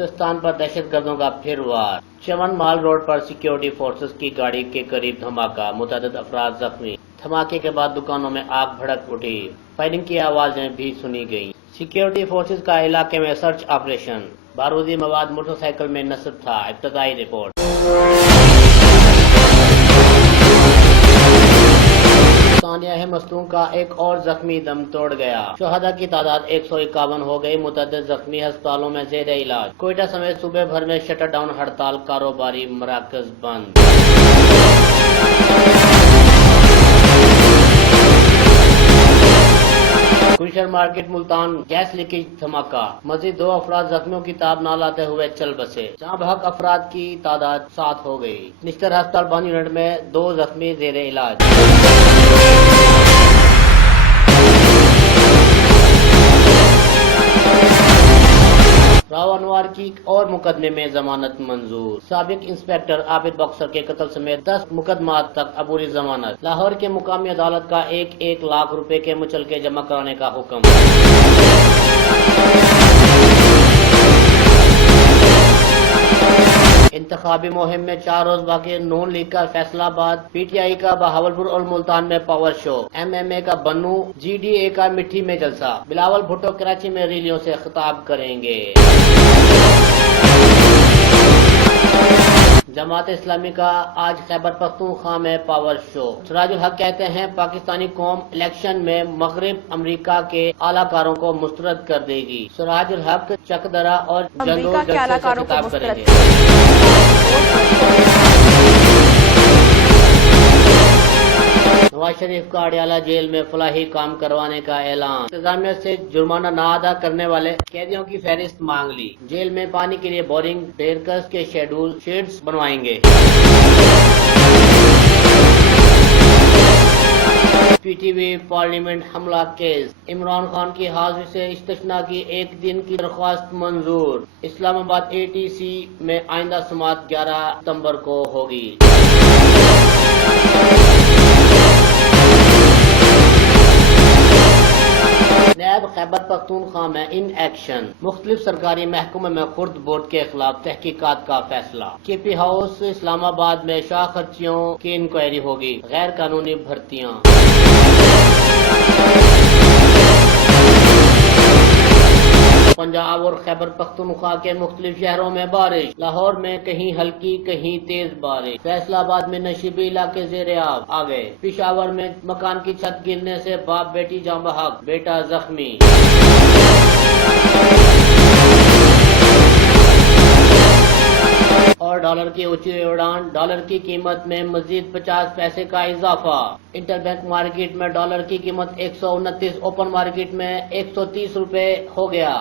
बलूचिस्तान पर दहशत गर्दों का फिर वार। चमन माल रोड पर सिक्योरिटी फोर्सेस की गाड़ी के करीब धमाका, मुतअद्दिद अफराद जख्मी। धमाके के बाद दुकानों में आग भड़क उठी, फायरिंग की आवाजें भी सुनी गईं। सिक्योरिटी फोर्सेस का इलाके में सर्च ऑपरेशन, बारूदी मवाद मोटरसाइकिल में नस्ब था। इब्तदाई रिपोर्ट। तानिया है मस्तूम का एक और जख्मी दम तोड़ गया। शोहदा की तादाद 151 हो गई। मुतअद्दिद जख्मी अस्पतालों में जेर इलाज। कोयटा समेत सूबे भर में शटर डाउन हड़ताल, कारोबारी मराकज बंद। गुलशन मार्केट मुल्तान गैस लीकेज धमाका, मजीद 2 अफराद जख्मियों की ताब न लाते हुए चल बसे। जहां बहक अफराद की तादाद 7 हो गई। निश्तर अस्पताल बंद यूनिट में 2 जख्मी जेर इलाज। राव अनवर की और मुकदमे में जमानत मंजूर। साबिक इंस्पेक्टर आबिद बख्शर के कत्ल समेत 10 मुकदमात तक अबूरी जमानत। लाहौर के मुकामी अदालत का 1-1 लाख रुपए के मुचलके जमा कराने का हुक्म। इंतखाबी मुहिम में 4 रोज बाकी। नून लीग का फैसलाबाद, PTI का बहावलपुर और मुल्तान में पावर शो, MMA का बन्नू, GDA का मिट्टी में जलसा। बिलावल भुट्टो कराची में रैलियों से खिताब करेंगे। जमात इस्लामी का आज खैबर पख्तूनख्वा में पावर शो। सिराजुल हक कहते हैं पाकिस्तानी कौम इलेक्शन में मगरिब अमेरिका के आलाकारों को मुस्तरद कर देगी। सिराजुल हक चकदरा और जंदोल से खिताब करेंगे। नवाज शरीफ का अडयाला जेल में फलाही काम करवाने का ऐलान। इंतजामिया से जुर्माना न अदा करने वाले कैदियों की फहरिस्त मांग ली। जेल में पानी के लिए बोरिंग, टैंकर्स के शेड्स बनवाएंगे। PTV पार्लियामेंट हमला केस। इमरान खान की हाजिरी से इस्तिस्ना की 1 दिन की दरख्वास्त मंजूर। इस्लामाबाद ATC में आइंदा समात 11 सितंबर को होगी। नैब खैबर पख्तूनख्वा में इन एक्शन। मुख्तलिफ सरकारी महकमों में खुर्द बोर्ड के खिलाफ तहकीकात का फैसला। KP हाउस इस्लामाबाद में शाह खर्चियों की इंक्वायरी होगी। गैर कानूनी भर्तियां। पंजाब और खैबर पख्तूनख्वा के मुख्तलिफ शहरों में बारिश। लाहौर में कहीं हल्की कहीं तेज बारिश। फैसलाबाद में नशीबी इलाके ज़ेरे आब आ गए। पेशावर में मकान की छत गिरने से बाप बेटी जाँ बहक, बेटा जख्मी। और डॉलर की ऊंची उड़ान, डॉलर की कीमत में मजीद 50 पैसे का इजाफा। इंटरबैंक मार्केट में डॉलर की कीमत 129, ओपन मार्केट में 130 रुपए हो गया।